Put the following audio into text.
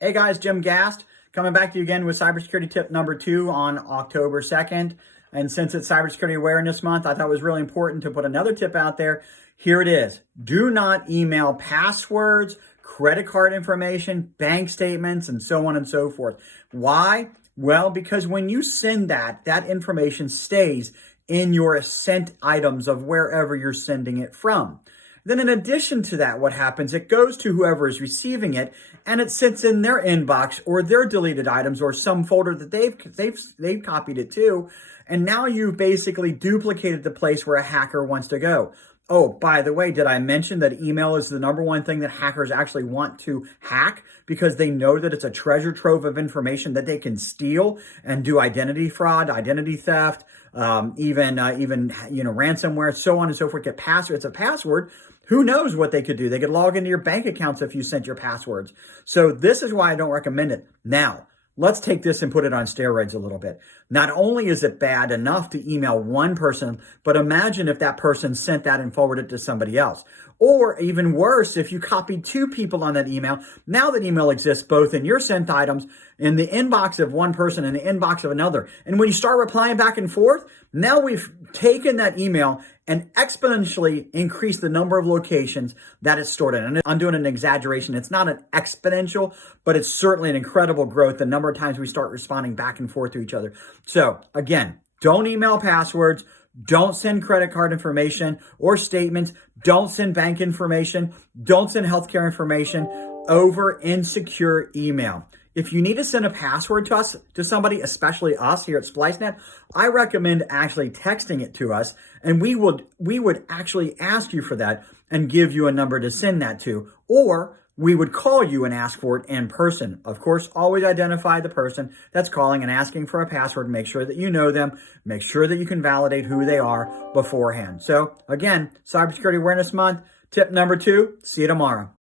Hey guys, Jim Gast coming back to you again with cybersecurity tip number 2 on October 2nd. And since it's Cybersecurity Awareness Month, I thought it was really important to put another tip out there. Here it is. Do not email passwords, credit card information, bank statements, and so on and so forth. Why? Well, because when you send that information stays in your sent items of wherever you're sending it from. Then in addition to that, what happens, it goes to whoever is receiving it and it sits in their inbox or their deleted items or some folder that they've copied it to. And now you've basically duplicated the place where a hacker wants to go. Oh, by the way, did I mention that email is the number one thing that hackers actually want to hack because they know that it's a treasure trove of information that they can steal and do identity fraud, identity theft, even ransomware, so on and so forth. Get password. It's a password. Who knows what they could do? They could log into your bank accounts if you sent your passwords. So this is why I don't recommend it. Now, let's take this and put it on steroids a little bit. Not only is it bad enough to email one person, but imagine if that person sent that and forwarded it to somebody else. Or even worse, if you copied 2 people on that email, now that email exists both in your sent items, in the inbox of one person, and the inbox of another. And when you start replying back and forth, now we've taken that email and exponentially increased the number of locations that it's stored in. And I'm doing an exaggeration. It's not an exponential, but it's certainly an incredible growth, the number of times we start responding back and forth to each other. So again, don't email passwords. Don't send credit card information or statements. Don't send bank information. Don't send healthcare information over insecure email. If you need to send a password to somebody, especially us here at SpliceNet, I recommend actually texting it to us, and we would actually ask you for that and give you a number to send that to, or we would call you and ask for it in person. Of course, always identify the person that's calling and asking for a password. Make sure that you know them. Make sure that you can validate who they are beforehand. So again, Cybersecurity Awareness Month, tip number 2. See you tomorrow.